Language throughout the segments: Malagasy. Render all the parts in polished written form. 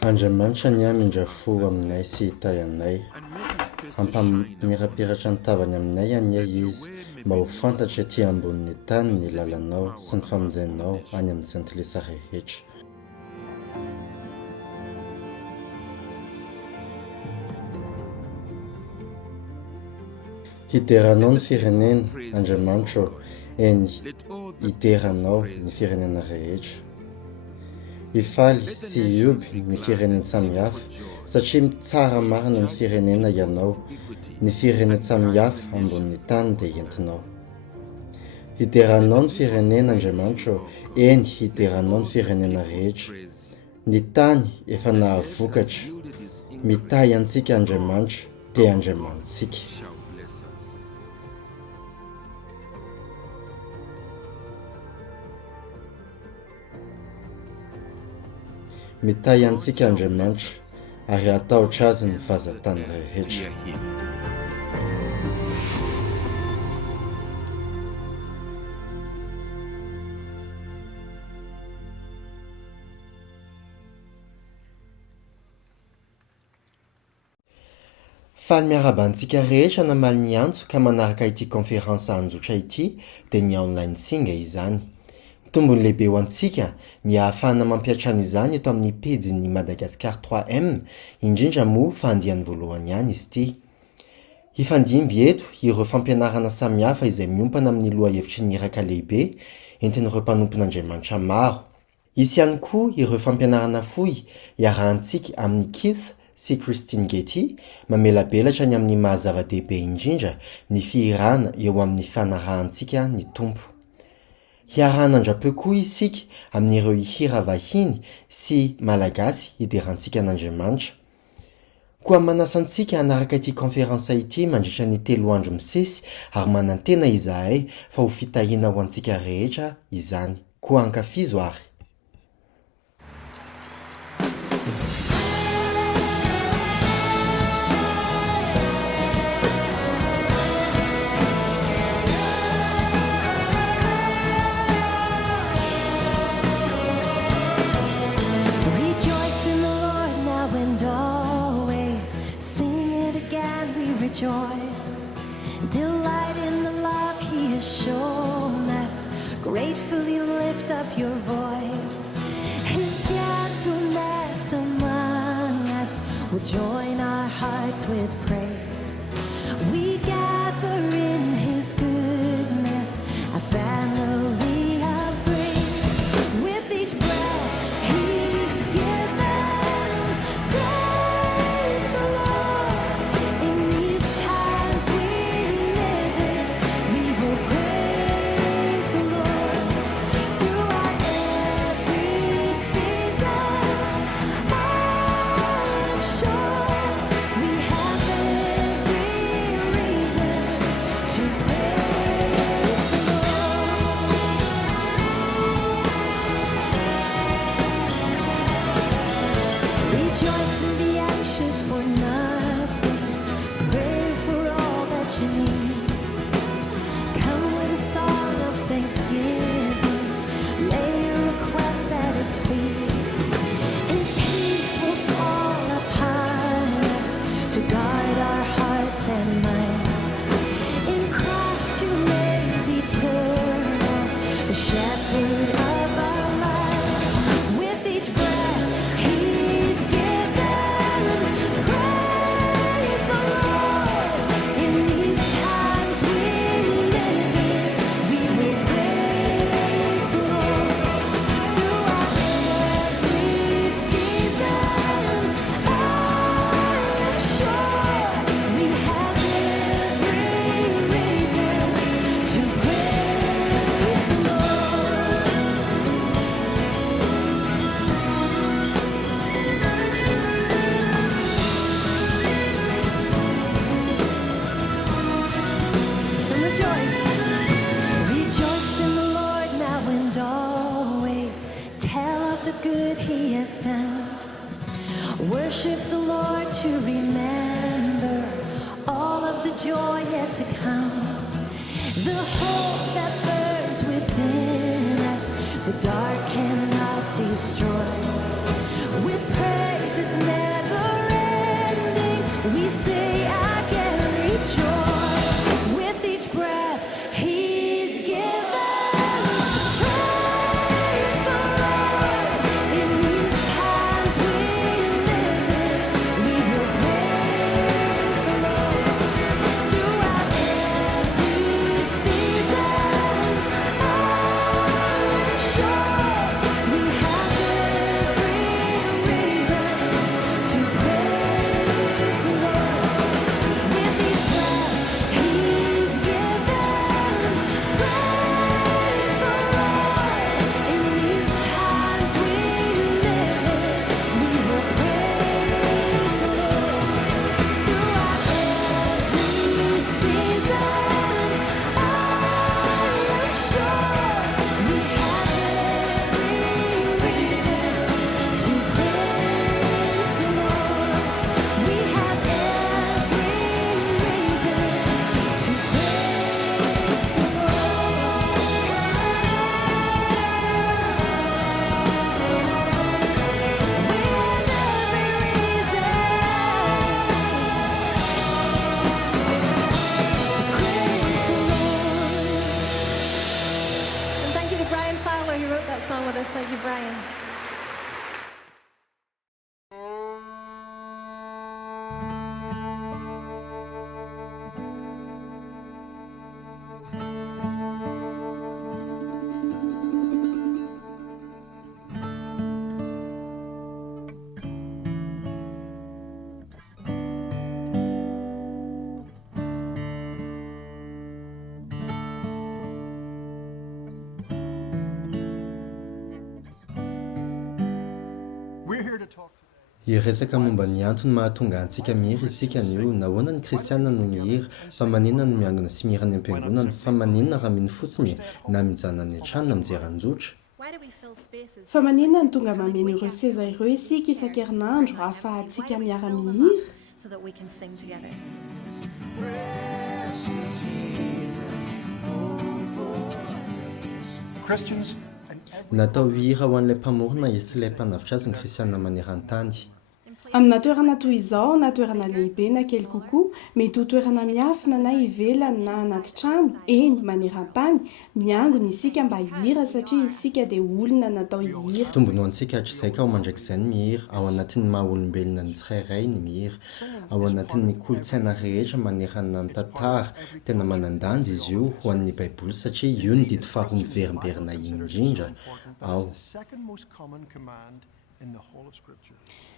Andriamanitra ny amindra-fo aminay sy hitay anay. Ampamirapiratra ny tavany aminay aniay izy, mba ho fantatra ety ambonin'ny tany ny lalanao sy ny famonjenao any amin'ny santilisa rehetra. Hideranao ny firenena, Andriamanitra, eny hideranao ny firenena rehetra. Hifaly sy hioby ny firenena samihafa, satria mitsara marina ny firenena ianao, ny firenena samihafa ambonin'ny tany dia entinao. Hideranao ny firenena, Andriamanitra, eny hideranao ny firenena rehetra. Ny tany efa nahavokatra, mitahy antsika Andriamanitra dia Andriamanitsika. Mitahy antsika Andriamanitra ary atahotra azy ny vazatany rehetra. Faly miarabantsika rehetra namaly ny antso ka manaraka ity konferansa anjotra ity dia ny online singa izany. Tombony lehibe ho antsika ny ahafahana mampiatrano izany eto amin'ny pejin'ny Madagascar 3M, indrindra moa fandiany voalohany ihany izy ity. Hifandimby eto ireo fampianarana samihafa izay miompana amin'ny lohahevitry ny iraka lehibe entin'ireo mpanompon'Andriamanitra maro. Isy ihany koa ireo fampianarana fohy iarahantsika amin'ny Keith sy Christine Getty, mamelabelatra ny amin'ny mahazava-dehibe indrindra ny fihirana eo amin'ny fanarahantsika ny tompo. Hiarahan'andrapeo koa isika amin'ireo hihira vahiny sy malagasy hiderantsika an'Andriamanitra. Koa manasantsika hanaraka ity konferansa ity mandritra ny 3 andro misesy ary manantena izahay fa ho fitahiana ho antsika rehetra izany. Koa ankafizo ary. Delight in the love he has shown us. Gratefully lift up your voice. His gentleness among us will join our hearts with praise. We gather in his goodness, a family of grace. With each breath he's given, praise the Lord. In these times we live in, we will praise the Lord. Throughout every season, I'm sure we have every reason to praise the Lord. Rejoice and be anxious for nothing. Pray for all that you need. Come with a song of thanksgiving. Lay your requests at his feet. His peace will fall upon us to guard our hearts and minds. In Christ who reigns eternal, the shepherd of our lives. With each breath he's given, praise the Lord. In these times we live in, we will praise the Lord. Throughout every season, I'm sure we have every reason to praise the Lord. And rejoice in the Lord now and always. Tell of the good he has done. Worship the Lord to remember all of the joy yet to come. The hope that burns within us, the dark cannot destroy. With praise Iresaka momba ny antony mahatonga antsika mihira isika an'io nahoana ny kristianina no mihira fa maninona no miangona sy mihira any am-piangonana fa maninona raha mino fotsiny na mijana any an-trano na mijeranjotra fa maninona ny tonga mameno ireo seza ireo isika isan-kerinandro ahafahantsika miara-mihira so that we can sing together. Christians natao hihira ho an'ilay mpamorona izy sy ilay mpanavitra azy ny kristianina maneran-tany amina toerana toy izao na toerana lehibe na kely kokoa mety ho toerana miafina na ivelany na anaty trano eny maneran-tany miangona isika mba hihira satria isika dia olona natao hihira tombony ho antsika hatr'izay ka ao mandraik'izay ny mihira ao anatin'ny maha-olombelona ny tsirairay ny mihira ao anatin'ny kolotsaina rehetra manerana ny tantara tena manandanja izy io ho an'ny baiboly satria io ny didy faharoa miverimberina indrindra ao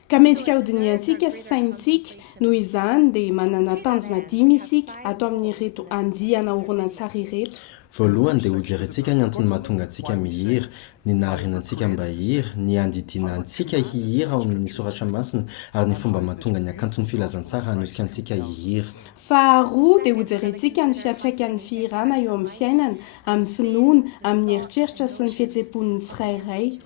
ka mendrika ahodiniantsika sy saintsika noho izany dia manana tanjona dimy isika atao amin'ireto andiana horonan-tsara ireto voalohany dia ho jerentsika ny antony mahatonga antsika mihira ny naharenantsika mba hihira ny andidina antsika hihira ao amin'ny soratra masina ary ny fomba mahatonga ny akantony filazantsara hanosika antsika hihira faharoa dia ho jerentsika ny fiantraikan'ny fihirana eo amin'ny fiainana amin'ny finoana amin'ny eritreritra sy ny fihetsepon'ny tsirairay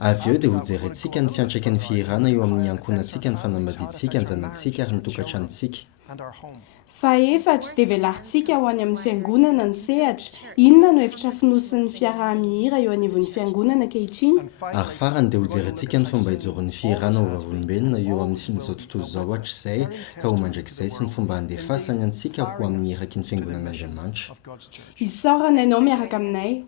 avy eo dia ho jerentsika ny fiantraikan'ny fihirana eo amin'ny ankonantsika ny fanambadintsika anjanantsika ary ny tokantranontsika faefatra dia velarintsika ho any amin'ny fiangonana ny sehatra inona no efitra finosin'ny fiaraha-mihira eo anivon'ny fiangonana ankehitriny ary farany dia ho jerentsika ny fomba hijoron'ny fihirana ho vavolombelona eo amin'izao tontolo izao hatr'izay ka ho mandraik'izay sy ny fomba handefasany antsika ho amin'ny eraky ny fiangonan'Andriamanitra isaorana ianao miaraka aminay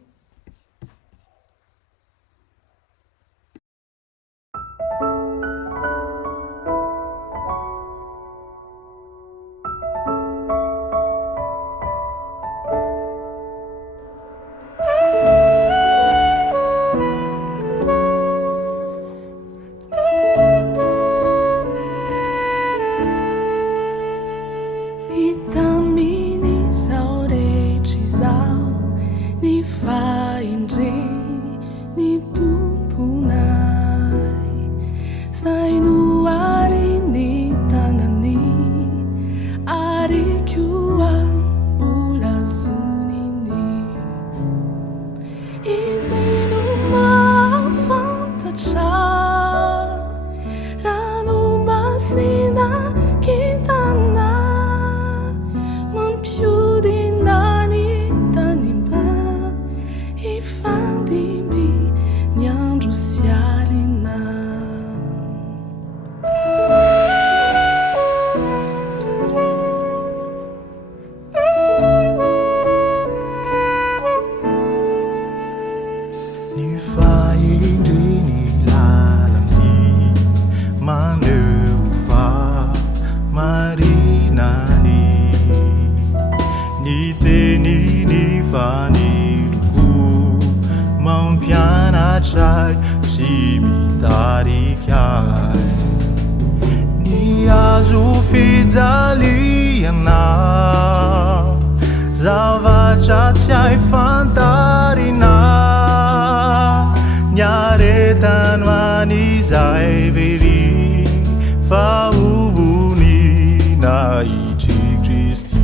Zavatra tsy haifantarina nyaretany manizay very fa ovony nahitry Kristy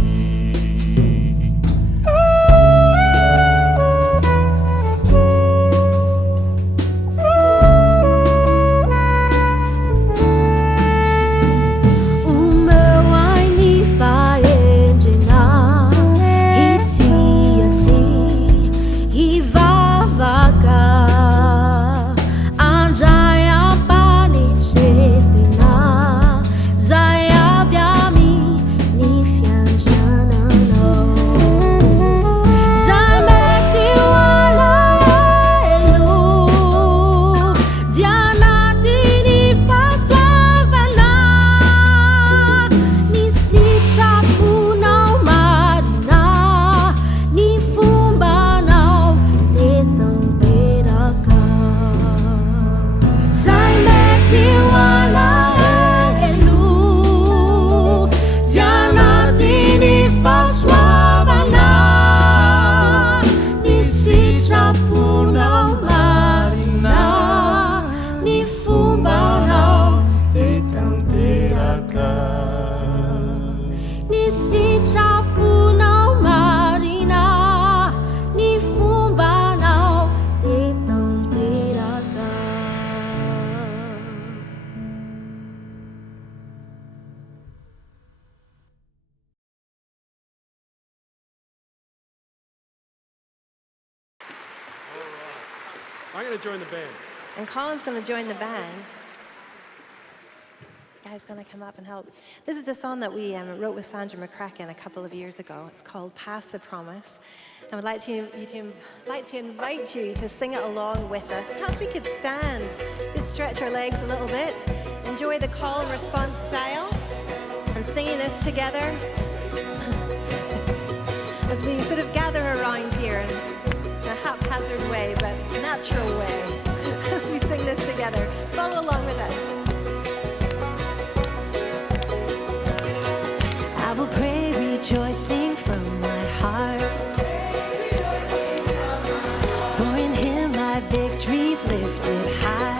Ni I'm going to join the band. And Colin's going to join the band. Guy's going to come up and help. This is a song that we wrote with Sandra McCracken a couple of years ago. It's called Past the Promise. I would like to invite you to sing it along with us. Perhaps we could stand, just stretch our legs a little bit, enjoy the call and response style, and singing this together as we sort of gather around here in a haphazard way, but natural way, as we sing this together. Follow along with us. I will pray rejoicing from my heart, for in him my victory's lifted high.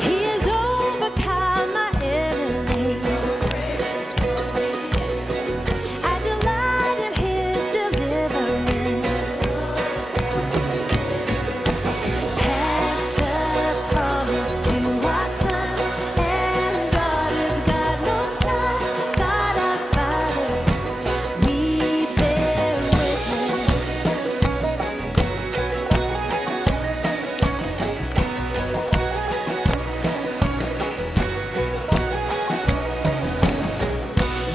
He has overcome my enemies. I delight in his deliverance. Past the promise to our sons and daughters, God knows our God our Father, we bear witness.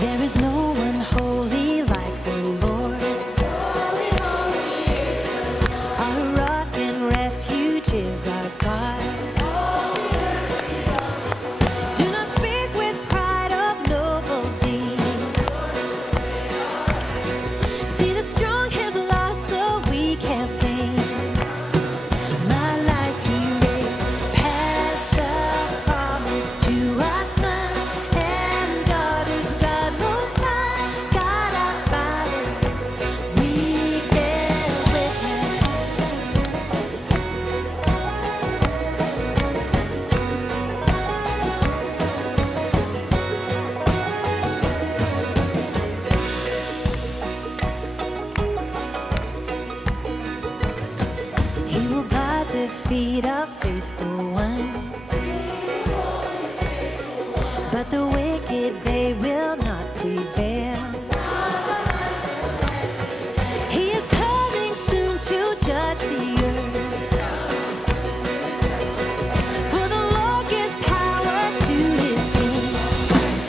There is no one holy like the Lord. Our rock and refuge is our God. Do not speak with pride of noble deeds. See, the strong have lost, the weak have gained. My life he raised, past the promise to our sons and daughters. God most high, God our Father, we bear witness. He will guard the feet of faithful ones, but the wicked they will not prevail. He is coming soon to judge the earth, for the Lord gives power to his king,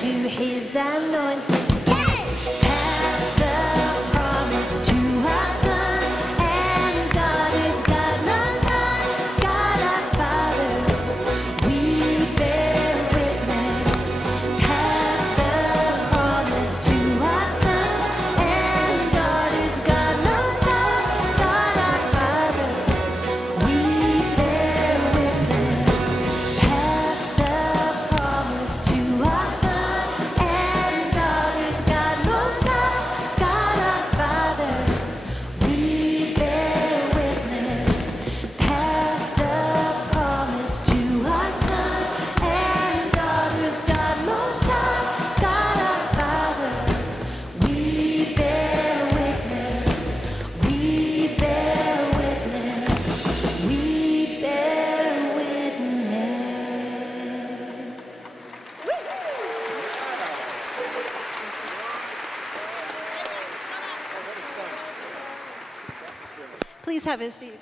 to his anointed. Past the promise to our sons and daughters, God knows our God our Father, we bear witness. Past the promise to our sons and daughters, God knows our God our Father, we bear witness. Past the promise to our sons and daughters, God knows our God our Father, we bear witness. Past the promise to our sons and daughters, God knows our God our Father, we bear witness. We bear witness. We bear witness. Please have a seat.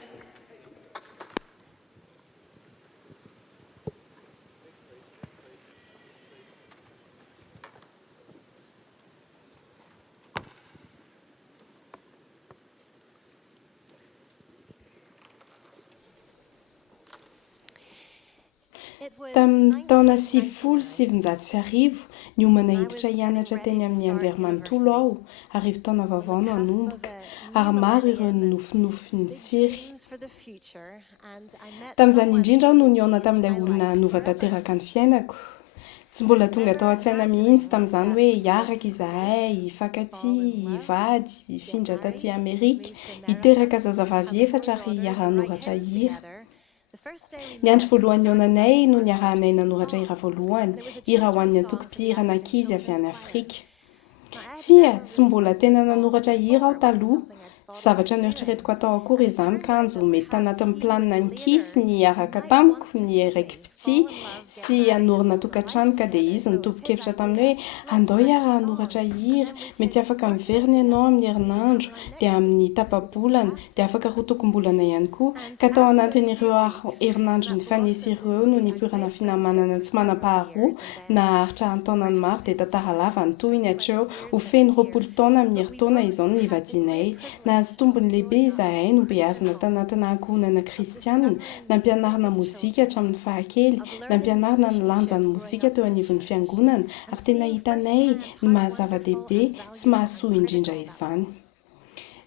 Tamin'ny taona 1970 niomana hiditra hianatra teny amin'ny anjerimanontolo aho, arivo taona vaovao no hanomboka, ary maro ireo nofinofy nitsiry. Tamin'izany indrindra aho no niaona tamin'ilay olona nova tanteraka ny fiainako. Tsy mbola tonga tao an-tsaina mihitsy tamin'izany hoe hiaraka izahay, hifankatia, hivady, hifindra taty Amerika, hiteraka zazavavy efatra ary hiara-noratra hira. Ny andro voalohany niaonanay no niarahanay nanoratra hira voalohany, hira ho an'ny antoko-pihira anankizy avy any Afrika. Tsy mbola tena nanoratra hira aho taloha, tsy zavatra nieritreretiko atao akory izany kanjo mety tanatin'ny planina ny kisy ny araka tamiko ny eraikipiti sy anorina tokantrano ka dia izy nitobo-kevitra taminy hoe andao iara hanoratra hira mety afaka miverina ianao amin'ny herinandro dia amin'ny tapabolana dia afaka rotokom-bolana ihany koa ka tao anatin'ireo herinandro ny fanesy ireo no nipurana finamanana tsy manam-paharoa na haritra antaonany maro dia tantara lava ny tohiny hatreo ho feny 20 taona amin'ny herintaona izao no nivadinay nahazo tombony lehibe izahay no beazina tanatina ankohonana kristianina nampianarana mozika hatramin'ny fahakely nampianarana ny lanjan'ny mozika teo anivon'ny fiangonana ary tena hitanay ny mahazava-dehibe sy mahasoa indrindra izany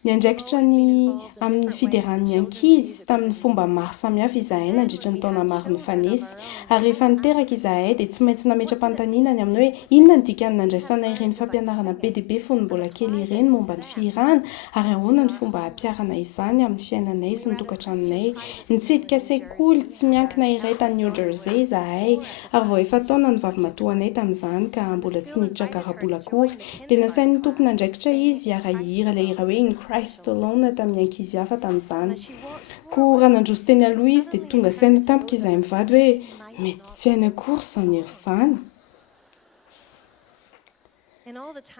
ny andraikitra ny amin'ny fideran'ny ankizy tamin'ny fomba maro samihafa izahay nandritra ny taona maro ny fanesy ary rehefa niteraka izahay dia tsy maintsy nametra-panontaniana ny amin'ny hoe inona ny dikany nandraisana ireny fampianarana be dia be fony mbola kely ireny momba ny fihirana ary ahoana ny fomba hampiarana izany amin'ny fiainanay sy ny tokantranonay nitsidika sekoly tsy miankina iray tany New Jersey izahay ary vao efa taona ny vavy-matoanay tamin'izany ka mbola tsy niditra karabola akory dia nasain'ny tompony andraikitra izy hiara hihira ilay hira hoe Christ alone tamin'ny ankizy hafa tamin'izany koa raha nandroso teny aloha izy dia tonga saina tampoka izahay mivady hoe mety tsy hainy akory izany hery izany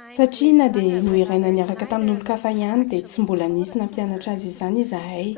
satria na dia noeraina niaraka tamin'olo-kafa ihany dia tsy mbola nisy nampianatra azy izany izahay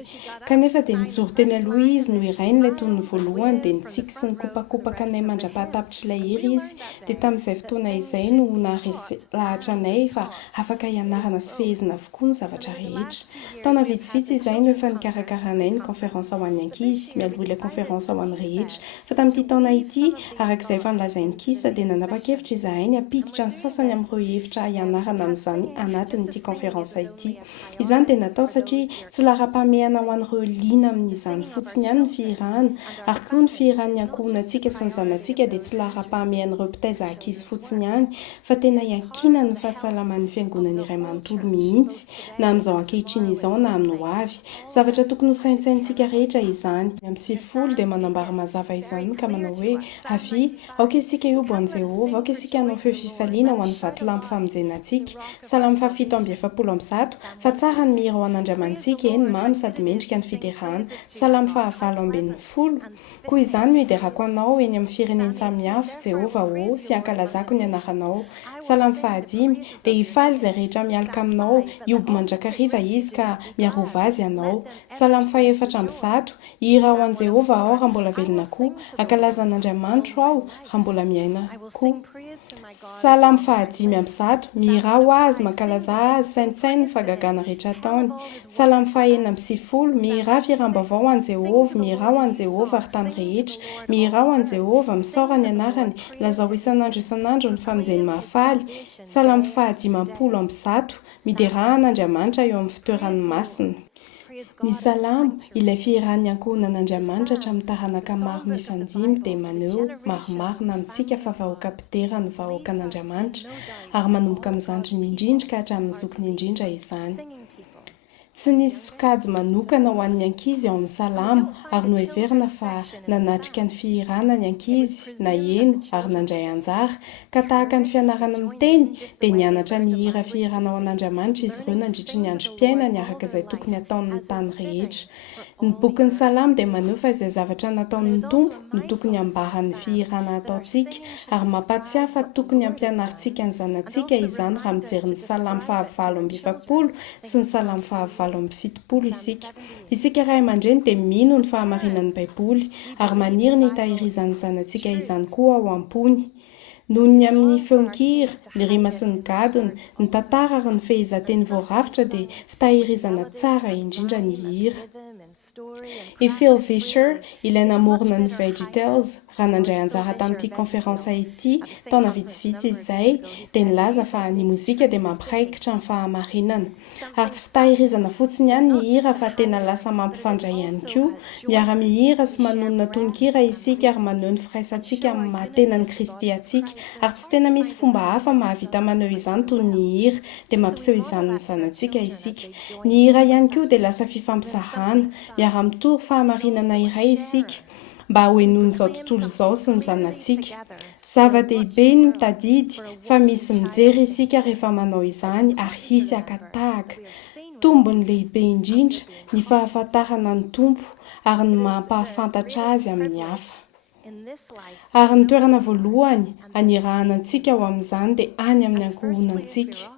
kanefa dia nijoro teny aloha izy noerainy ilay toy ny voalohany dia nitsiky sy nikopakopaka anay mandra-pahatapitra ilay hira izy dia tamin'izay fotoana izay no naharesy lahatra anay fa afaka hianarana sy fehezina avokoa ny zavatra rehetra taona vitsivitsy izay no efa nikarakarahanay ny conférence ho an'ny ankizy mialoha ilay conférence ho an'ny rehetra fa tamin'ity taona ity arak'izay efa nilazain'ny kisa dia nanapa-kevitra izahay ny ampiditra ny sasany amin'ireo hevitra hianarana amin'izany anatin'ity conférence ity izany dia natao satria tsy lara-pamehana ho an'ireo liana amin'izany fotsiny ihany ny fihirana ary koa ny fihiran'ny ankohonantsika sy ny zanantsika dia tsy lara-pamehan'ireo mpitaiza ankizy fotsiny ihany fa tena hiankina ny fahasalaman'ny fiangonana iray manontolo mihitsy na amin'izao ankehitriny izao na amin'ny ho avy zavatra tokony ho saintsaintsika rehetra izany amin'ny sivifolo dia manambara mazava izany ka manao hoe avy aoka isika iobo an' Jehova aoka isika hanao feo fifaliana ho an'ny vatolampy famonjenantsika salamy 7:100 fa tsara ny mihira ho an'Andriamantsika eny mamy sady mendrika ny fiderana salamy 9:20 koa izany no hiderako anao eny amin'ny fireneny samihafa Jehova ho sy ankalazako ny anaranao salamy 10 dia hifaly izay rehetra mialaka aminao iobo mandrakariva izy ka miarova azy ianao salamy 4:100 hira ho an' Jehova aho raha mbola velona koa ankalaza an'Andriamanitro aho raha mbola miaina koa salamy 10:100 mihira ho azy mankalaza azy saintsainy ny fagagana rehetra ataony salamy 9:70 mihira firam-baovao ho an' Jehova mihira ho an' Jehova ary tany rehetra mihira ho an' Jehova misaora ny anarany lazao isan'andro ny famonjeny mahafaly salamy 10:100 miderahan'Andriamanitra eo amin'ny fitoerany masina ny salamo ilay fihiran'ny ankohonan'Andriamanitra hatramin'ny taranaka maro mifandimby dia maneho maromarina amintsika fa vahoaka mpitera ny vahoakan'Andriamanitra ary manomboka amin'izandriny indrindra ka hatramin'ny zokiny indrindra izany tsy nisy sokajy manokana ho an'ny ankizy ao amin'ny salamo ary noheverina fa nanatrika ny fihirana ny ankizy na eno ary nandray anjara ka tahaka ny fianarana miteny dia nianatra ny hira fihirana ao an'Andriamanitra izy ireo nandritry ny androm-piainany araka izay tokony ataon'ny tany rehetra ny bokin'ny salamo dia maneho fa izay zavatra nataon'ny tompo no tokony ambaran'ny fihirana ataontsika ary mampatsiahy fa tokony ampianaritsika ny zanantsika izany raha mijery ny salamo 9:70 sy ny salamo 9:70 isika ray aman-dreny dia mino ny fahamarinan'ny baiboly ary maniry ny hitahirizan'ny zanantsika izany koa ao am-pony noho ny amin'ny feonkira ny rima sy ny gadona ny tantara ary ny fehezanteny voaravitra dia fitahirizana tsara indrindra ny hira i Phil Vischer ilay namorona ny VeggieTales raha nandray anjara tamin'ity conférence ity taona vitsivitsy izay dia nilaza fa ny mozika dia mampiraikitra ny fahamarinana ary tsy fitahirizana fotsiny ihany ny hira fa tena lasa mampifandray ihany koa miara-mihira sy manonona tononkira isika ary maneho ny firaisantsika amin'ny mahatenan'ny Kristy atsika ary tsy tena misy fomba hafa mahavita maneho izany toy ny hira dia mampiseho izany ny zanantsika isika ny hira ihany koa dia lasa fifampizarana miara-mitory fahamarinana iray isika mba hoenony izao tontolo izao sy ny zanantsika zava-dehibe ny mitadidy fa misy mijery isika rehefa manao izany ary hisy akatahaka tombony lehibe indrindra ny fahafantarana ny tompo ary ny mampahafantatra azy amin'ny hafa. Ary ny toerana voalohany anirahana antsika ao amin'izany dia any amin'ny ankohonantsika.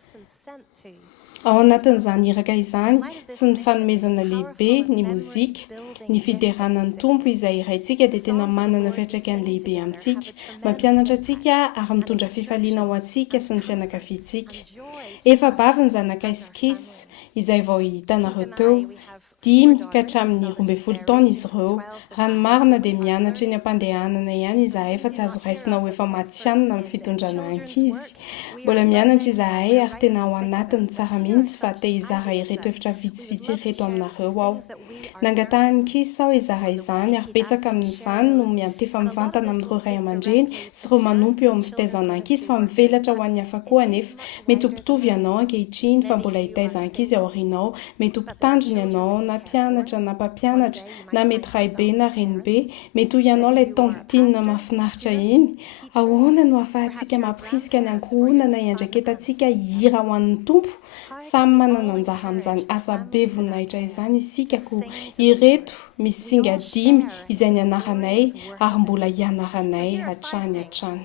Ao anatin'izany iraka izany sy ny fanomezana lehibe ny mozika, ny fideranan'ny tompo izay iraintsika dia tena manana fiantraikany lehibe amintsika, mampianatra antsika ary mitondra fifaliana ho antsika sy ny fianakaviantsika. Efa bavy ny zanakaisikisy izay vao hitanareo teo, 10 ka hatramin'ny 12 taona izy ireo. Raha ny marina dia mianatra eny am-pandehanana ihany izahay fa tsy azo raisina ho efa matianina amin'ny fitondrana ankizy. Mbola mianatra izahay ary tena ao anatiny tsara mihitsy fa te hizara ireto hevitra vitsivitsy ireto aminareo aho. Nangatahany kisa aho hizara izany ary betsaka amin'izany no miantefa mivantana amin'ireo ray aman-dreny sy ireo manompy eo amin'ny fitaizana ankizy fa mivelatra ho an'ny hafa koa anefa. Mety ho mpitovy ianao ankehitriny fa mbola hitaiza ankizy ao aorianao, mety ho mpitandrina ianao na mpianatra na mpampianatra na mety raibe na renibe, mety ho ianao ilay tantinina mahafinaritra iny. Ahoana no ahafahantsika mampirisika ny ankohonana iandraiketantsika hira ho an'ny tompo? Samy manana anjara amin'izany asa be voninahitra izany isika ko ireto misy singa 10 izay ny anaranay ary mbola hianaranay hatrany hatrany.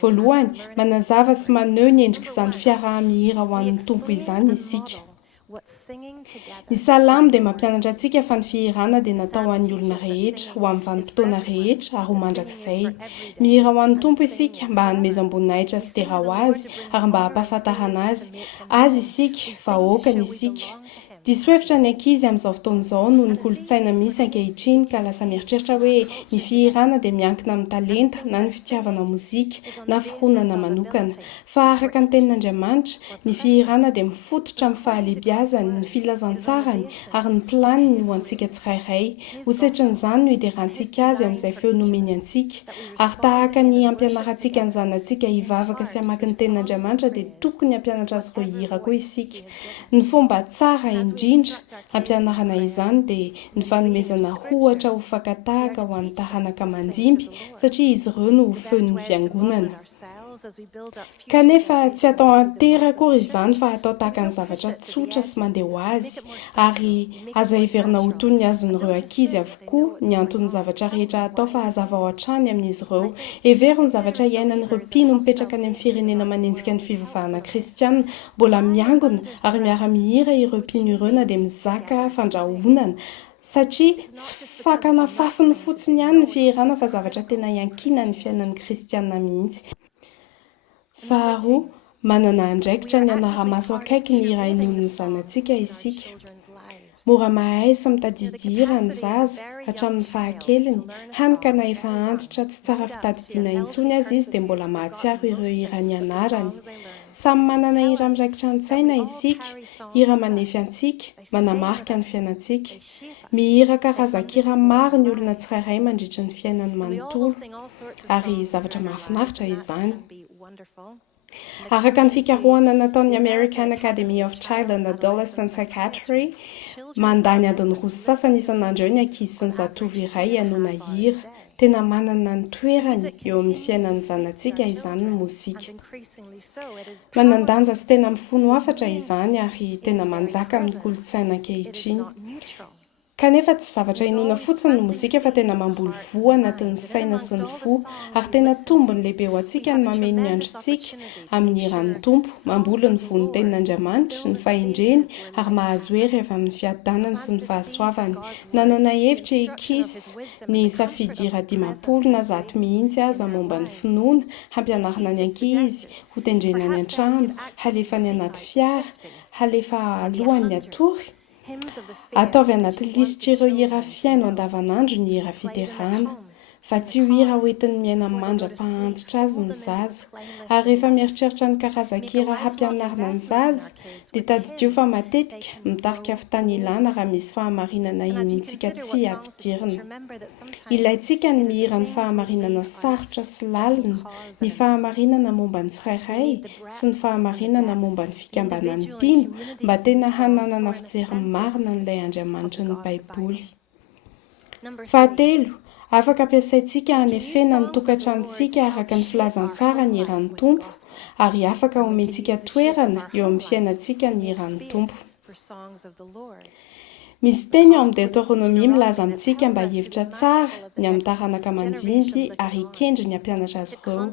Voalohany, manazava sy maneho ny endrik'izany fiaraha-mihira ho an'ny tompo izany isika. Ny salamo dia mampianatra antsika fa ny fihirana dia natao ho an'ny olona rehetra, ho amin'ny vanim-potoana rehetra ary ho mandrakizay. Mihira ho an'ny tompo isika mba hanomezam-boninahitra sy tera ho azy ary mba hampahafantarana azy isika, vahoakany isika. Diso-hevitra ny ankizy amin'izao fotoan'izao noho ny kolontsaina misy ankehitriny ka lasa mieritreritra hoe ny fihirana dia miankina amin'ny talenta na ny fitiavana mozika na fironana manokana. Fa araka ny tenin'Andriamanitra, ny fihirana dia mifototra amin'ny fahalehibiazany, ny filazantsarany ary ny planiny ho antsika tsirairay. Ho setran'izany no hiderantsika azy amin'izay feo nomeny antsika. Ary tahaka ny ampianarantsika ny zanantsika hivavaka sy hamaky ny tenin'Andriamanitra dia tokony hampianatra azy ireo hira koa isika. Ny fomba tsara indrindra ampianarana izany dia ny fanomezana ohatra ho fakatahaka ho an'ny taranaka mandimby satria izy ireo no feon'ny fiangonana. Kanefa tsy atao antera akory izany fa atao tahaka ny zavatra tsotra sy mandeha ho azy ary aza heverina ho toy ny azon'ireo ankizy avokoa ny anton'ny zavatra rehetra atao fa hazava ao hatrany amin'izy ireo. Heveriny zavatra iainan'ireo mpino mipetraka any amin'ny firenena manenjika ny fivavahana kristianina mbola miangona ary miara-mihira ireo mpino ireo na dia mizaka fandrahonana. Satria tsy fakana fafiny fotsiny ihany ny fihirana fa zavatra tena iankina ny fiainan'ny kristianina mihitsy. Faharoa, manana andraikitra ny anara-maso akaiky ny hira eny amin'ny zanantsika isika. Mora mahay sy mitadidy ny zaza hatramin'ny fahakeliny, hany ka na efa antitra tsy tsara fitadidiana intsony azy izy dia mbola mahatsiaro ireo hira ny anarany. Samy manana hira miraikitra an-tsaina isika, hira manefy antsika, manamarika ny fiainantsika. Mihira karazan-kira maro ny olona tsirairay mandritra ny fiainany manontolo ary zavatra mahafinaritra izany. Araka ny fikarohana nataon'ny American Academy of Child and Adolescent Psychiatry, mandany adiny 2 sasany isan'andro eo ny ankizy sy ny zatovo iray hanoana hira. Tena manana ny toerany eo amin'ny fiainan'ny zanantsika izany ny mozika. Manandanja sy tena mifono hafatra izany ary tena manjaka amin'ny kolontsaina ankehitriny. Kanefa tsy zavatra inoana fotsiny ny mozika fa tena mamboly voa anatin'ny saina sy ny fo ary tena tombony lehibe ho antsika ny mameno ny androntsika amin'ny hiran'ny tompo, mamboly ny von'ny tenin'Andriamanitra, ny fahendreny ary mahazo hery avy amin'ny fiadanany sy ny fahasoavany. Nanana hevitra ikisy ny safidy hira 50 na 100 mihitsy aza momba ny finoana, hampianarana ny ankizy, ho tendrena ny an-trano, halefa ny anaty fiara, halefa alohan'ny atory. Ataovy anaty lisitra ireo hira fiaino andavanandro ny hira fiterana, fa tsy ho hira hoentin'ny miaina mandra-pahantotra azy ny zaza. Ary rehefa mieritreritra ny karazan-kira hampianarana ny zaza, dia tadidio fa matetika mitarika fitany ilana raha misy fahamarinana intsika tsy ampidirina. Ilaintsika ny mihira ny fahamarinana sarotra sy lalina, ny fahamarinana momba ny tsirairay sy ny fahamarinana momba ny fikambanan'ny mpino mba tena hananana fijery marina n'ilay Andriamanitra ny Baiboly. Fahatelo, afaka ampiasaintsika hanefena ny tokantranontsika araka ny filazantsara ny hiran'ny tompo ary afaka omentsika toerana eo amin'ny fiainantsika ny hiran'ny tompo. for songs of the Lord. Misy teny eo amin'ny Deutéronomie milaza amintsika mba hevitra tsara ny amin'ny taranaka mandimby ary ikendry ny ampianatra azy ireo.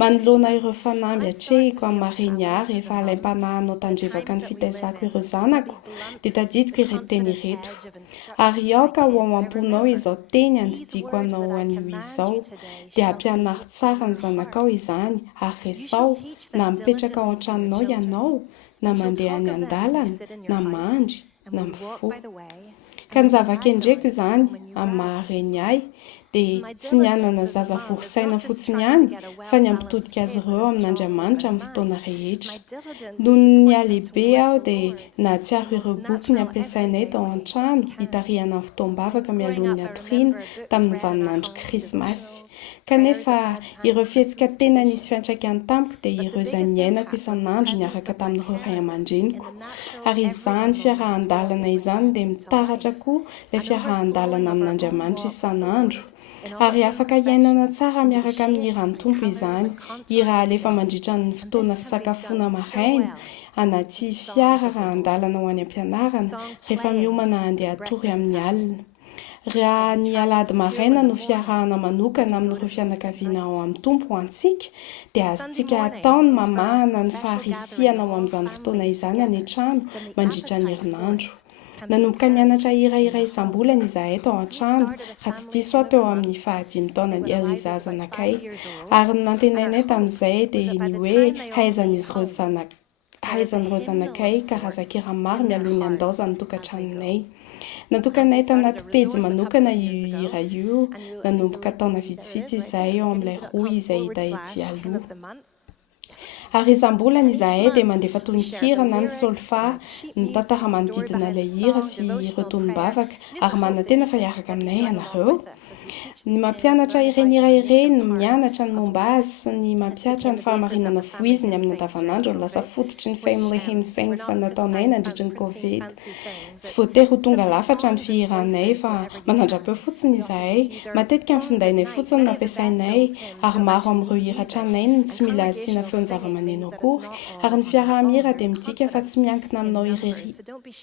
Manoloana ireo fanamby hatrehiko amin'ny mareny ahy rehefa alaim-panahinao tandrevaka ny fitaizako ireo zanako dia tadidiko ireto teny ireto. Ary aoka ho ao am-ponao izao teny andidiko anao anio izao dia ampianaro tsara ny zanakao izany ary resao na mipetraka ao an-tranonao ianao na mandeha any an-dalana na mandry na mifoha. Ka ny zava-kendreko izany amin'ny mahareny ahy dia tsy ny anana zaza vorosaina fotsiny ihany fa ny ampitodika azy ireo amin'Andriamanitra amin'ny fotoana rehetra. Noho ny alehibe aho dia nahatsiaro ireo boky ny ampiasainay tao an-trano hitarihana amin'ny fotoam-bavaka mialohan'ny atoriana tamin'ny vaninandro Krismasy. Kanefa ireo fihetsika tena nisy fiantraikany tamiko dia ireo izay niainako isan'andro niaraka tamin'ireo ray aman-dreniko. Ary izany fiarahan-dalana izany dia mitaratra koa ilay fiarahan-dalana amin'Andriamanitra isan'andro. Ary afaka iainana tsara miaraka amin'ny hiran'ny tompo izany. Ira alefa mandritra ny fotoana fisakafoana maraina anaty fiara rahan-dalana ho any am-pianarana rehefa miomana handeha hatory amin'ny alina. Raha ny alahady maraina no fiarahana manokana amin'ireo fianakaviana ao amin'ny tompo ho antsika dia azontsika atao ny mamahana ny faharisiana ao amin'izany fotoana izany any an-trano mandritra ny herinandro. Nanomboka nianatra hira isam-bolana izahay tao an-trano raha tsy diso aho teo amin'ny 15 taona ny Eliza zanakay. Ary ny nantenainay tamin'izay dia ny hoe hahaizan'ireo zanakay karazan-kira maro mialohan'ny andaozany tokantranonay. Natokanay tanaty pejy manokana io hira io nanomboka taona vitsivitsy izahay eo amin'ilay roa izay hita ety aloha. Ary isam-bolana izahay dia mandefa tononkira na ny solfa ny tantara manodidina ilay hira sy ireo tonom-bavaka ary manantena fa hiaraka aminay ianareo. Ny mampianatra ireny hira ireny, ny mianatra ny momba azy sy ny mampiatra ny fahamarinana voiziny amin'ny andavanandro no lasa fototry ny family hymn sings nataonay nandritra ny Covid. Tsy voatery ho tonga lafatra ny fihiranay fa manandrapeo fotsiny izahay, matetika ny findainay fotsiny no nampiasainay ary maro amin'ireo hira tranay no tsy mila asiana feon'ny zava-maneno akory ary ny fiaraha-mihira dia midika fa tsy miankina aminao irery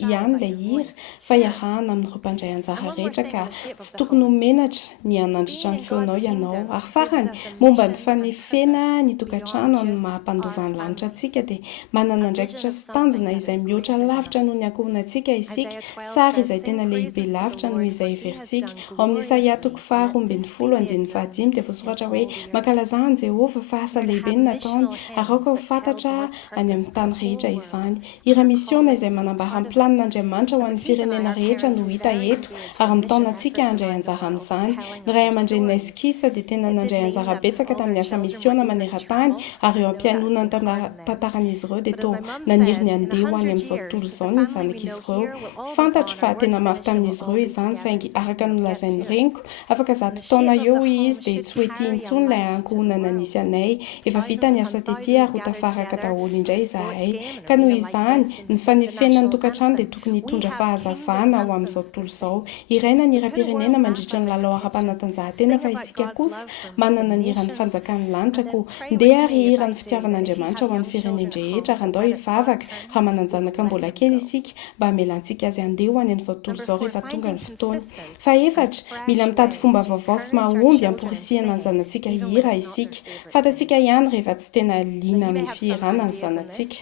ihany ilay hira fa iarahana amin'ireo mpandray anjara rehetra ka tsy tokony ho menatra ny hanandritra ny feonao ianao. Ary farany momba ny fanefena ny tokantrano amin'ny mahampandova ny lanitra antsika dia manana andraikitra sy tanjona izay mihoatra lavitra noho ny ankohonantsika isika sary izay tena lehibe lavitra noho izay everitsika. Ao amin'ny Isaia 40:15 dia voasoratra hoe mankalaza an Jehova fa asa lehibe ny nataony ary aoka ho fantatra any amin'ny tany rehetra izany. Hira misiona izay manambara ny planin'Andriamanitra ho an'ny firenena rehetra no hita eto ary mitaona antsika handray anjara amin'izany. Ny ray aman-drenina Eskisa dia tena nandray anjara betsaka tamin'ny asa misiona maneran-tany ary eo am-pianonana tantaran'izy ireo dia toa naniry ny andeha ho any amin'izao tontolo izao ny zanak'izy ireo. Fantatro fa tena mafy tamin'izy ireo izany saingy araka ny lazain'ny reniko afaka 100 taona eo izy dia tsy hoe tia intsony ilay ankohonana nisy anay. Efa vita ny asa tetỳ ary ho tafaraka daholo indray izahay. Ka noho izany ny fanefena ny tokantrano dia tokony hitondra fahazavana ho amin'izao tontolo izao. Iraina ny hiram-pirenena mandritra ny lalao ara-panatanjahantena fa isika kosa manana ny hiran'ny fanjakan'ny lanitra ko ndeha ary hiran'ny fitiavan'Andriamanitra ho an'ny firenendrehetra raha andao hivavaka raha mananjanaka mbola kely isika mba hamelantsika azy andeha ho any amin'izao tontolo izao rehefa tonga ny fotoana. Fa efatra mila mitady fomba vaovao sy mahomby hamporisihana ny zanantsika hira isika. Fantatsika ihany rehefa tsy tena liana amin'ny fihirana ny zanantsika.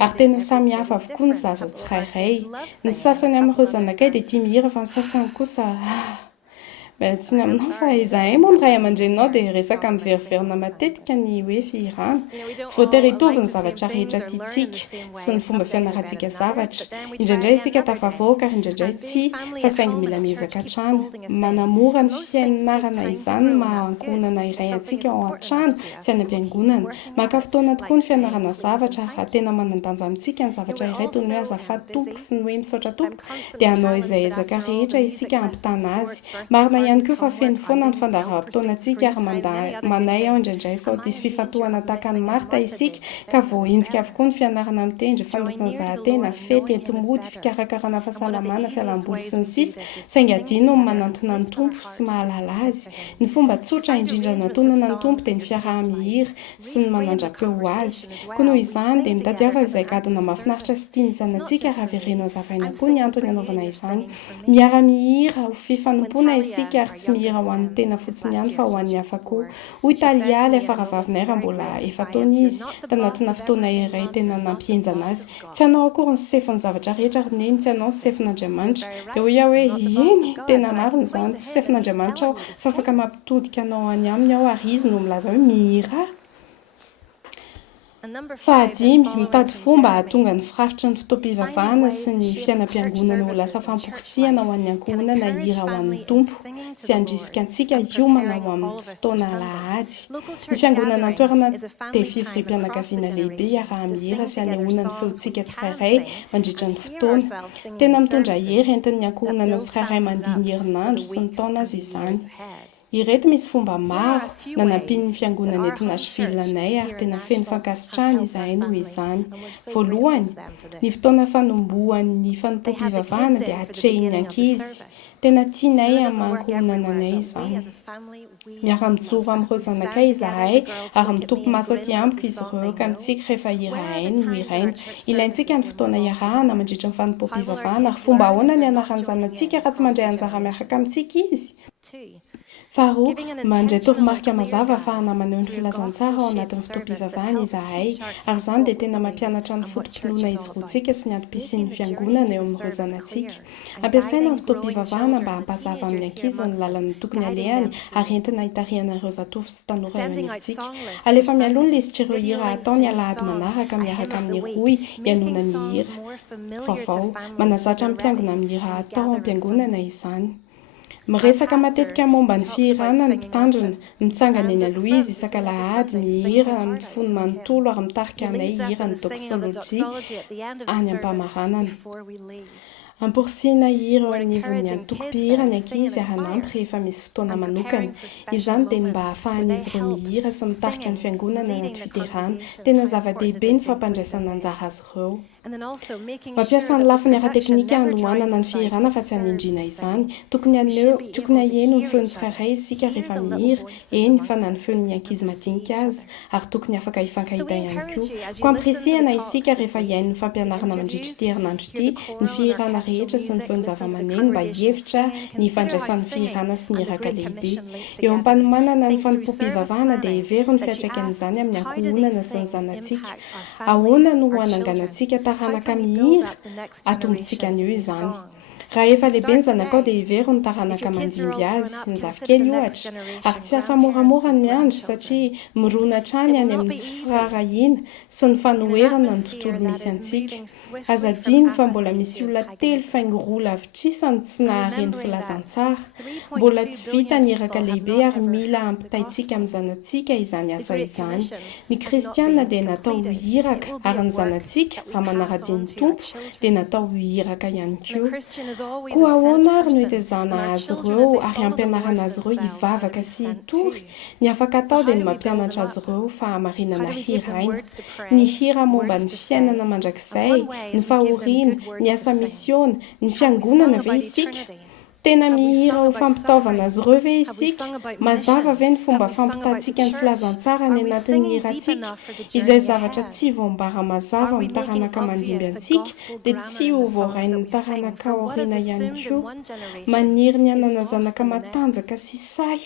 Ary tena samy hafa avokoa ny zaza tsirairay. Ny sasany amin'ireo zanakay dia tia mihira fa ny sasany kosa mialatsiny aminao fa izahay moa ny ray aman-dreninao dia resaka miveriverina matetika ny hoe fihirana. Tsy voatery hitovy ny zavatra rehetra tiantsika sy ny fomba fianarantsika zavatra. Indraindray isika tafavoaka ary indraindray tsy fa saingy mila miezaka hatrany. Manamora ny fianarana izany ny maha-ankohonana iray antsika ao an-trano sy any am-piangonana. Maka fotoana tokoa ny fianarana zavatra raha tena manandanja amintsika ny zavatra iray toy ny hoe azafady tompoko sy ny hoe misaotra tompoko dia hanao izay ezaka rehetra isika hampitana azy. Marina ihany koa fa feno foana ny fandaharam-potoanantsika ary manay ao indraindray sao disy fifantohana tahaka ny marta isika ka voaenjika avokoa ny fianarana mitendry fanatanjahantena fety entomody fikarakarana fahasalamana fialamboly sy ny sisa saingy adino ny manantona ny tompo sy mahalala azy ny fomba tsotra indrindra nantonana ny tompo dia ny fiaraha-mihira sy ny manandra-peo azy koa noho izany dia mitadiava izay gadona mahafinaritra sy tiany zanantsika raha vereno azavaina koa ny antony anaovana izany miara-mihira ho fifanompoana isika ary tsy mihira ho an'ny tena fotsiny ihany fa ho an'ny hafa koa ho italialy afaravavina raha mbola efa taona izy tanatina fotoana iray tena nampienjana azy tsy hanao akory ny sefin'ny zavatra rehetra rineny tsy hanao ny sefin'Andriamanitra dia ho ia hoe eny tena marina izany tsy sefin'Andriamanitra aho fa afaka mampitodika anao any aminy aho ary izy no milaza hoe mihira fahadimy mitady fomba hahatonga ny firafitry ny fotoam-pivavahana sy ny fiainam-piangonana ho lasa famporisihana ho an'ny ankohonana hira ho an'ny tompo sy andrisika antsika hiomana ho amin'ny fotoana alahady ny fiangonana an-toerana dia fivorim-pianakaviana lehibe iaraha-mihira sy hanehoana ny feontsika tsirairay mandritra ny fotoana tena mitondra hery entin'ny ankohonana tsirairay mandihy ny herinandro sy ny taona azy izany ireto misy fomba maro nanampiany fiangonana eto Nashville anay ary tena feno fankasitrahana izahay noho izany voalohany ny fotoana fanombohan'ny fanompoam-pivavahana dia hatrehiny ankizy tena tianay amankohonana anay izany miara-mijoro amin'ireo zanakay izahay ary mitopy maso aty amiko izy ireo ka mitsika rehefa irahainy no irainy ilaintsika ny fotoana iarahana mandritra ny fanompoam-pivavahana ary fomba ahoana ny anarany zanantsika raha tsy mandray anjara miaraka amintsika izy faharoa mandray toromarika mazava ahafahana maneho ny filazantsara ao anatin'ny fotoam-pivavahana izahay ary izany dia tena mampianatra ny fotom-pinoana izy roantsika sy ny antom-pisian'ny fiangonana eo amin'ireo zanantsika ampiasaina ny fotoam-pivavahana mba hampazava amin'ny ankizy ny lalany tokony alehany ary entina hitarihana ireo zatovo sy tanora eo aniritsika alefa mialoha ny lisitra ireo hira atao ny alahady manaraka miaraka amin'ny roy ianona ny hira vaovao manazatra ny mpiangona amin'ny hira atao am-piangonana izany miresaka matetika momba ny fihirana ny mpitandrina mitsangana eny aloha izy isaka lahady mihira mifono manontolo ary mitarika anay hira ny doxologia any am-pamaranana amporisihana hira eo anivon'ny antoko-pihira ny ankizy ary hanampy rehefa misy fotoana manokana izany dia mba hahafahan'izy ireo mihira sy mitarika ny fiangonana anaty fiterana tena zava-dehibe ny fampandraisana anjara azy ireo mampiasa ny lafiny ara-teknika hanohanana ny fihirana fa tsy hanindrina izany tokony aheno ny feon'ny tsirairay isika rehefa mihira eny fa na ny feon'ny ankizy madinika azy ary tokony afaka hifankahita ihany koa ko ampirisihana isika rehefa hiaino ny fampianarana mandritra ity herinandro ity ny fihirana rehetra sy ny feon'ny zava-maneno mba hihevitra ny ifandraisan'ny fihirana sy ny iraka lehibe eo am-panomanana ny fanompoam-pivavahana dia hevery ny fiantraikan'izany amin'ny ankohonana sy ny zanantsika ahoana no hananganantsika taranaka mihira atombontsika anio izany raha efa lehibe ny zanakao dia hevery ny taranaka mandimby azy ny zafikely ohatra ary tsy asa moramora ny miandry satria mirona trany any amin'ny tsy firarahina sy ny fanoherana ny tontolo misy antsika azadiny fa mbola misy olona telo faingorola avitrisany tsy nahareny filazantsara mbola tsy vita ny iraka lehibe ary mila ampitaitsika amin'ny zanantsika izany asa izany ny kristianina dia natao ho hiraka ary ny zanantsika raha manara-diny tompo dia natao ho hiraka ihany koa ahoana ary no hitezana azy ireo ary ampianarana azy ireo hivavaka sy hitory ny afaka atao dia ny mampianatra azy ireo fahamarinana hiraina ny hira momba ny fiainana mandrakizay ny fahoriana ny asa misiona ny fiangonana ve isika tena mihira ho fampitaovana azy ireo ve isika mazava ve ny fomba fampitatsika ny filazantsara ny anatin'ny hiratsika izay zavatra tsy voambara mazava ny taranaka mandimby antsika dia tsy ho voarainy taranaka aoriana ihany koa maniry ny anana zanaka matanjaka sy sahy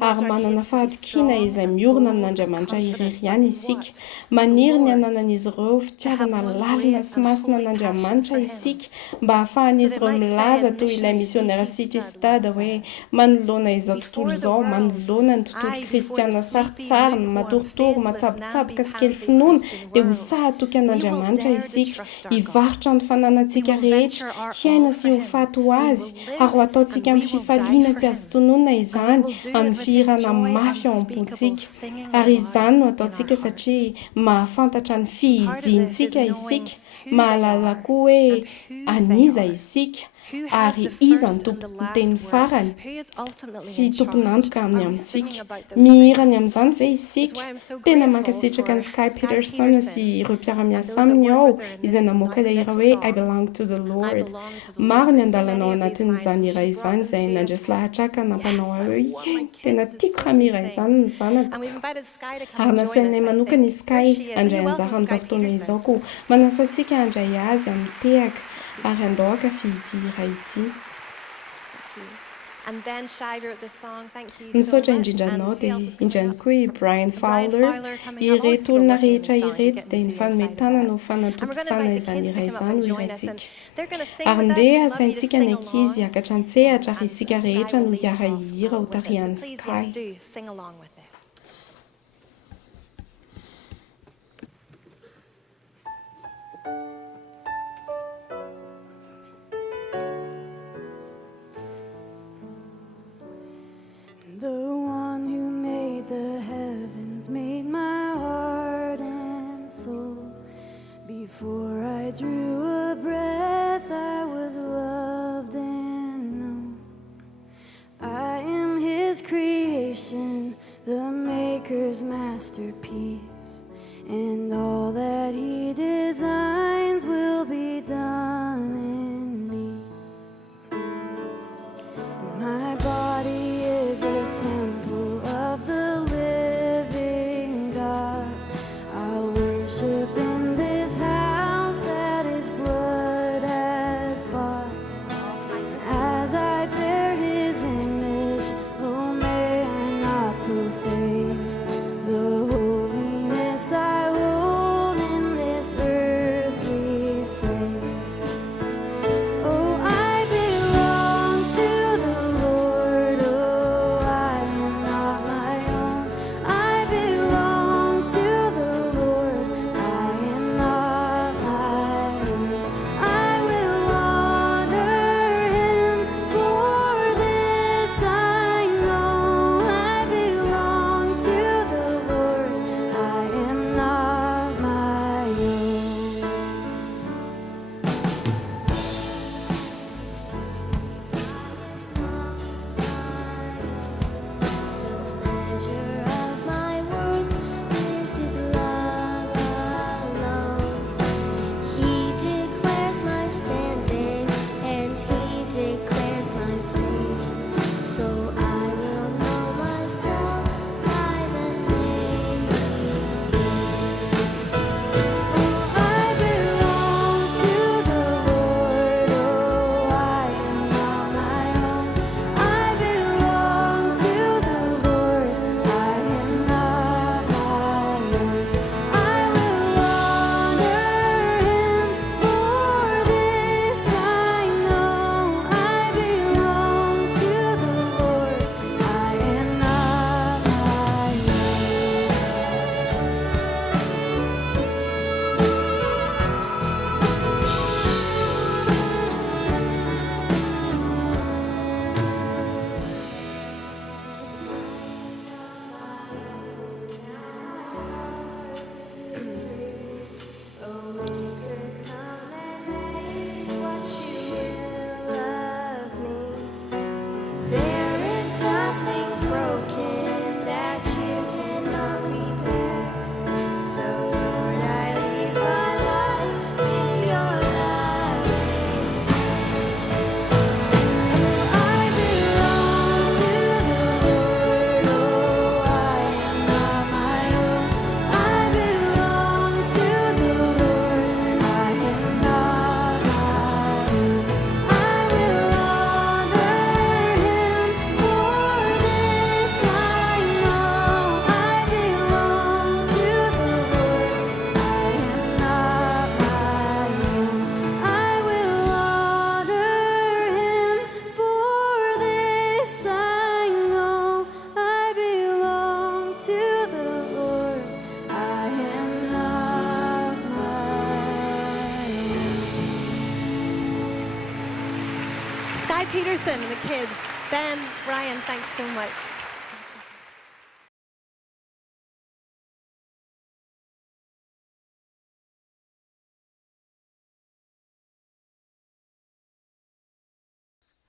ary manana fahatokiana izay miorina amin'Andriamanitra irery ihany isika maniry ny ananan'izy ireo fitiavana lalina sy masina an'Andriamanitra isika mba hahafahan'izy ireo milaza toy ilay misionera City Stade hoe manoloana izao tontolo izao manoloana ny tontolo kristiana saritsara ny matoritory matsabotsaboka sy kely finoana dia ho sahatoky an'Andriamanitra isika hivarotra ny fananantsika rehetra hiaina sy ho fato azy ary ho ataontsika amin'ny fifaliana tsy azo tononona izany amin'ny fihirana mafy ao am-pontsika ary izany no ataontsika satria mahafantatra ny fihizintsika isika mahalala koa hoe aniza isika Who has ary the iza first ny and the last tomponten'ny word? farany Who is ultimately sy in charge? tompon'antoka amin'ny Are we singing amintsika. about those Mihirany things? amin'izany ve Is isika? why I'm so Tena grateful mankasitraka for ny Sky Sky Peterson sy Peterson ireo mpiara-miasa and those that aminy work ao with her in izay this namoaka ilay hira next hoe I song. belong to the I Lord. belong to the Maro Lord. ny And so andalanao many of these lines, anatin'izany when hira she izany brought them izay to us, nandresy lahatraka yes, nampanao I ahy hoe want my tena kids to tiako sing these hamira izany ny things. zanako. And we've invited Sky to come Ary and join us, nasainay I manokana think. i There Sky she is. Will handray you anjara welcome amin'izao Sky fotoana Peterson? izao koa. Manasa antsika handray azy amin'ny tehaka ary andao ankafy ity hira ity. And Ben Shai wrote this song. Thank you so Misaotra much. indrindra And anao who dia else is coming indray up? koa i Brian And Brian Fowler. Fowler coming up. All these Ireto people olona working on rehetra these songs. You're ireto getting dia to ny see the inside of fanometana no that. And we're going to fanatokisana invite the izany kids to hira come up izany and ho join us. And irantsika. they're going to sing Ary with us. ndeha We'd love you to asaintsika sing ny along. ankizy hiakatra an-tsehatra ary isika And rehetra Sky no will lead us hiara off hihira ho with it. So tarihan'ny please, Sky. yes, do sing along with this. The one who made the heavens made my heart and soul. Before I drew a breath, I was loved and known. I am his creation, the maker's masterpiece, and all that he designs will be done in me. And my body is a temple of the living God. I'll worship in this house that his blood has bought. And as I bear his image, oh, may I not profane the holiness I hold in this earthly frame. Oh, I belong to the Lord. Oh, I am not my own. I belong to the Lord. I am not my own. I will honor him, for this I know. I belong to the Lord. I am not my own. Measure of my worth is his love alone. He declares my standing and he declares my state. So I will know myself by the name he gave. I belong to the Lord. Oh, I am not my own. I belong to the Lord. I am not my own. I will honor him, for this I know. I belong to the Lord. I am not my Oh, Maker, come and make what you will of me. There is nothing broken that you cannot repair. So, Lord, I leave my life in your loving. I belong to the Lord. Oh, I am not my own. I belong to the Lord. I am not my own. I will honor him, for this I know. I belong to the Lord. I am not my own. I will honor him, for this I know. I belong to the Lord. I am not my own. Sky Peterson and the kids. Ben, Brian, thanks so much.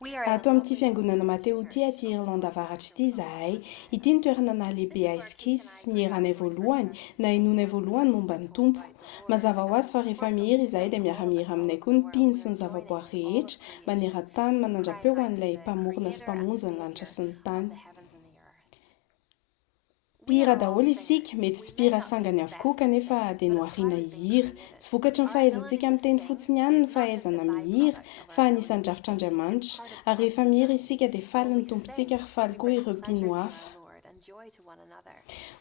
ato amin'ity fiangonana Mateo ity aty Irlanda avaratra ity izahay, ity ny toerana nahalehibe aiskisy ny eranay voalohany na inonay voalohany momba ny tompo. Mazava ho azy fa rehefa mihira izahay dia miara-mihira aminay koa ny mpino sy ny zavaboary rehetra maneran-tany manandra-peo ho an'ilay mpamorona sy mpamonjy ny lanitra sy ny tany. Mpihira daholo isika, mety tsy mpihira sangany avokoa kanefa dia nohariana hihira. Tsy vokatry ny fahaizantsika amin'ny teny fotsiny ihany ny fahaizana mihira, fa anisan'ny drafitr'Andriamanitra. Ary rehefa mihira isika dia faly ny tompontsika ary faly koa ireo mpino hafa.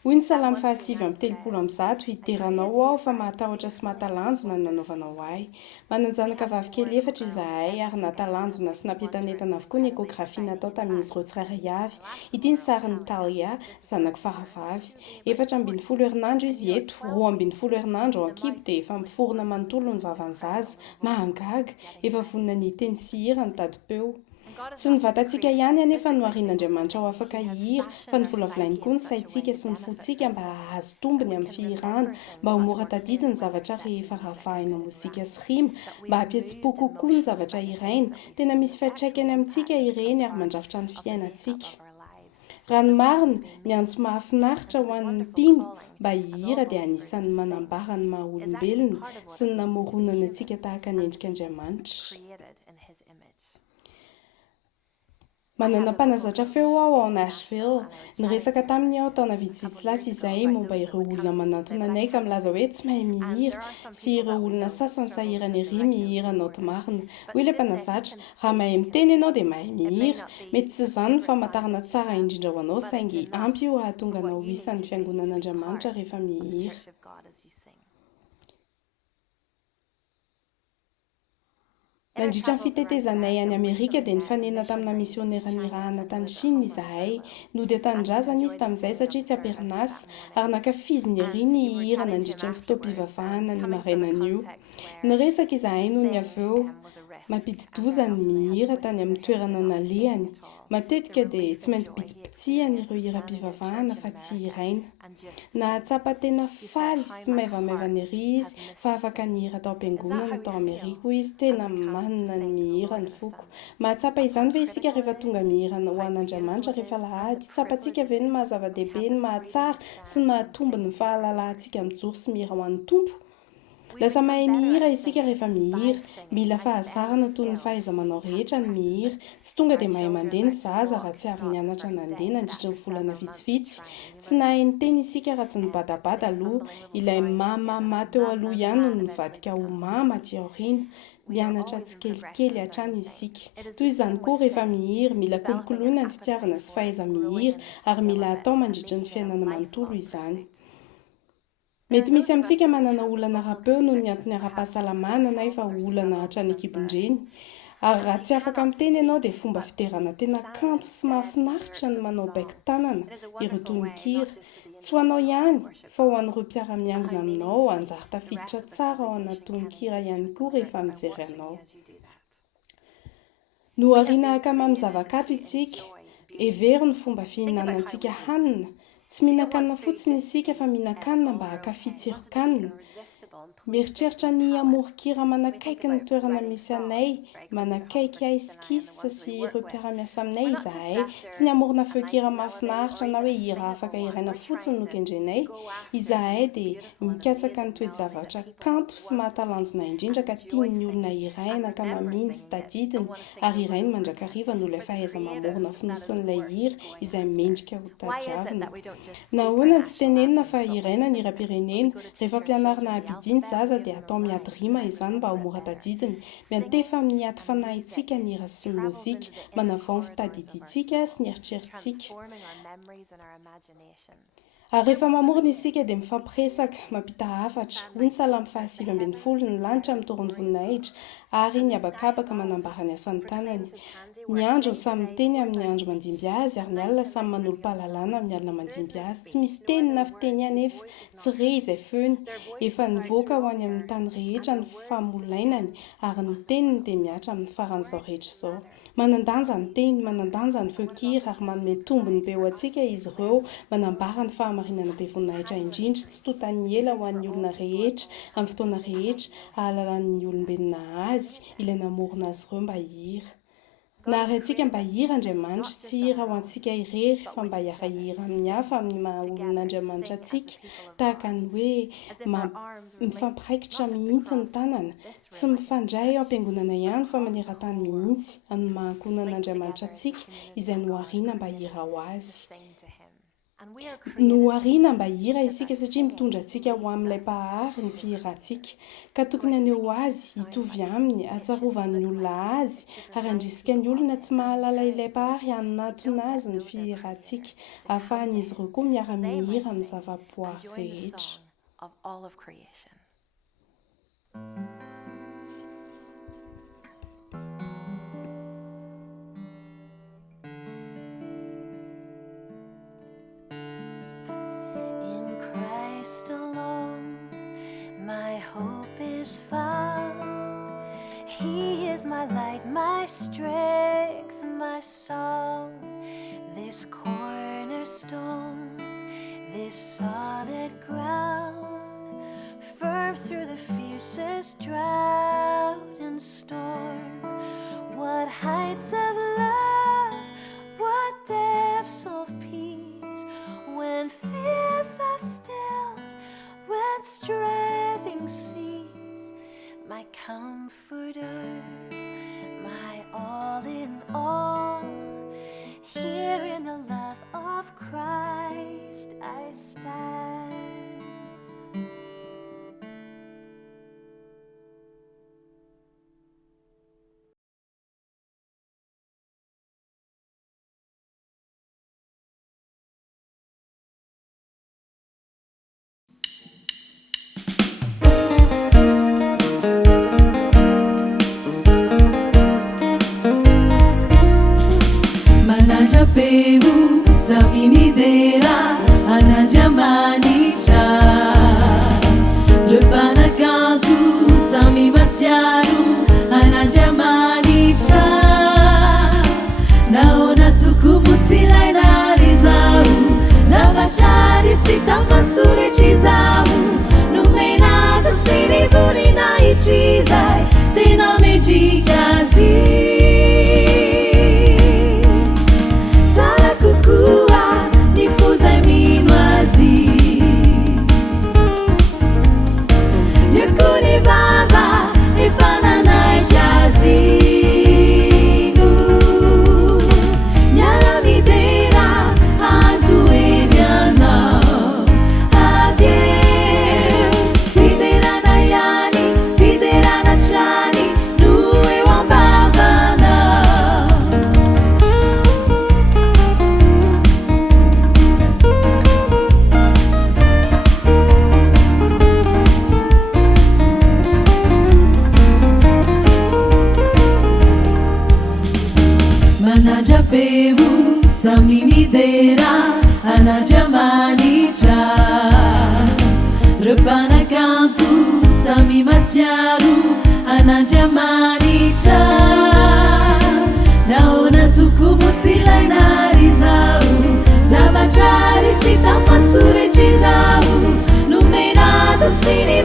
Hoy ny Salamy 7:30 hiteranao aho fa mahatahotra sy mahatalanjona ny nanaovanao ahy. Mananjanaka vavikely 4 izahay ary nahatalanjona sy nampientanentana avokoa ny ekografia natao tamin'izy ireo tsirairay avy. Ity ny sarin'ny Talia, zanako faravavy. 4 herinandro izy eto, 12 herinandro ao an-kibo dia efa miforona manontolo ny vavan'ny zaza. Mahagaga, efa vonona ny teny sy hira ny tadipeo. Tsy ny vatantsika ihany anefa no arian'Andriamanitra ho afaka hihira, fa ny volavolainy koa ny saintsika sy ny fontsika mba hahazo tombony amin'ny fihirana, mba ho mora tadidiny ny zavatra rehefa ravahina mozika sy rima, mba hampihetsi-po kokoa ny zavatra iraina. Tena misy fiantraikany amintsika ireny ary mandrafitra ny fiainantsika. Raha ny marina, ny antso mahafinaritra ho an'ny mpino mba hihira dia anisan'ny manambara ny maha-olombelona sy ny namoronana antsika tahaka ny endrik'Andriamanitra. Manana mpanazatra feo aho ao Nashville. Niresaka taminy aho taona vitsivitsy lasa izay momba ireo olona manantona anay ka milaza hoe tsy mahay mihira sy ireo olona sasany sahirana ery mihira noty marina. Hoy ilay mpanazatra, raha mahay miteny ianao dia mahay mihira. Mety tsy izany ny famantarana tsara indrindra ho anao saingy ampy io ahatonga anao isan'ny fiangonan'Andriamanitra rehefa mihira. Nandritra ny fitetezanay any Amerika dia nifanena tamina misionera nirahana tany Chine izahay. Nody an-tanindrazana izy tamin'izay satria tsy amperinasa ary nankafiziny ery ny hira nandritra ny fotoam-pivavahana ny marainan'io. Niresaka izahay noho ny avy eo mampidi-doza ny mihira tany amin'ny toerana nalehany. Matetika dia tsy maintsy bitsipitsihana ireo hira-pivavahana fa tsy hiraina. Nahatsapa tena faly sy maivamaivana ery izy fa afaka nihira tao am-piangonana tao Amerika izy tena manana ny mihira ny foko. Mahatsapa izany ve isika rehefa tonga mihira ho an'Andriamanitra rehefa lahady? Tsapantsika ve ny mahazava-dehibe, ny mahatsara sy ny mahatombo ny fahalalantsika mijoro sy mihira ho an'ny tompo? Lasa mahay mihira isika rehefa mihira, mila fahazarana toy ny fahaiza-manao rehetra ny mihira. Tsy tonga dia mahay mandeha ny zaza raha tsy avy nianatra nandeha nandritra ny volana vitsivitsy. Tsy nahay ny teny isika raha tsy nibadabada aloha, ilay mama teo aloha ihany no nivadika ho mama aty aoriana. Mianatra tsikelikely hatrany isika. Toy izany koa rehefa mihira, mila kolokoloina ny fitiavana sy fahaiza-mihira ary mila atao mandritra ny fiainana manontolo izany. Mety misy amintsika manana olana rapeo noho ny antony ara-pahasalamana na efa olana hatrany ekibon-dreny. Ary raha tsy afaka miteny ianao dia fomba fiterana tena kanto sy mahafinaritra ny manao baiki-tanana ireo tononkira. Tsy ho anao ihany, fa ho an'ireo mpiara-miangona aminao, anjary tafiditra tsara ao anaty tononkira ihany koa rehefa mijery anao. No ariana akama amin'ny zava-kanto isika, hevery ny fomba fihinanantsika hanina. Tsy mihinan-kanina fotsiny isika fa mihinan-kanina mba hankafy tsiron-kanina. Mieritreritra ny amorokira manakaiky ny toerana misy anay, manakaiky aiskisy sy ireo mpiara-miasa aminay izahay, tsy ny amorona feokira mahafinaritra na hoe hira afaka hiraina fotsiny no kendrenay. Izahay dia mikatsaka ny toe-javatra kanto sy mahatalanjona indrindra ka tian'ny olona hiraina ka maminy sy tadidiny ary hirainy mandrakariva no ilay fahaiza mamorona finosin'ilay hira izay mendrika ho tadiavina. Nahoana tsy tenenina fa hiraina ny hira-pirenena rehefa mpianarana abidiny zaza dia atao miady rima izany mba ho mora tadidiny. Miantefa amin'ny ady fanahintsika ny hira sy ny mozika, manavao ny fitadidintsika sy ny eritrerintsika. Ary rehefa mamorona isika dia mifampiresaka, mampita hafatra. Hoy ny Salamy 7:20 ny lanitra mitorony voninahitra ary ny habakabaka manambara ny asan'ny tanany. Ny andro samy miteny amin'ny andro mandimby azy ary ny alina samy manolo-pahalalana amin'ny alina mandimby azy. Tsy misy teny na fiteny anefa, tsy re izay feony. Efa nivoaka ho any amin'ny tany rehetra ny famolainany ary ny teniny dia miatra amin'ny faran'izao rehetra izao. Manandanja ny teny, manandanja ny feokira ary manome tombony be ho antsika izy ireo, manambara ny fahamarinana be voninahitra indrindra, tsy totan'ny ela ho an'ny olona rehetra, amin'ny fotoana rehetra, ahalalan'ny olombelona azy, ilay namorona azy ireo mba hihira. nary antsika mba hira Andriamanitra tsy hira ho antsika irery fa mba hiarahira amin'ny hafa amin'ny maha-olon'Andriamanitra antsika tahaka ny hoe mifampiraikitra mihitsy ny tanana tsy mifandray ao am-piangonana ihany fa maneran-tany mihitsy amin'ny maha-ankonan'Andriamanitra antsika izay nohariana mba hira ho azy. Nohariana mba hira isika satria mitondra antsika ho amin'ilay mpahary ny fihirantsika ka tokony aneho azy hitovy aminy atsarovany olona azy ary andrisika ny olona tsy mahalala ilay mpahary hanatona azy ny fihirantsika ahafahan'izy ireo koa miara-mihira amin'ny zava-boary rehetra. Christ alone, my hope is found. He is my light, my strength, my song. This cornerstone, this solid ground, firm through the fiercest drought and storm. What heights of love, what depths of peace, when fears are still, when striving cease. My comforter, my all in all, here in the love of Christ I stand. Manajapeu sami midera anandiamanitra repanakanto sami matsiaro anandiamanitra naona tukumu tsilainary zao zavatra sy tamasoretry zao nomenazy sy ny voninahitry zay tena medrika azy. Manajapeu sami midera anandiamanitra repanakanto sami matsiaro anandiamanitra naona tukumu tsilainary zao zavatra sy tamasoretry zao nomenazy sy ny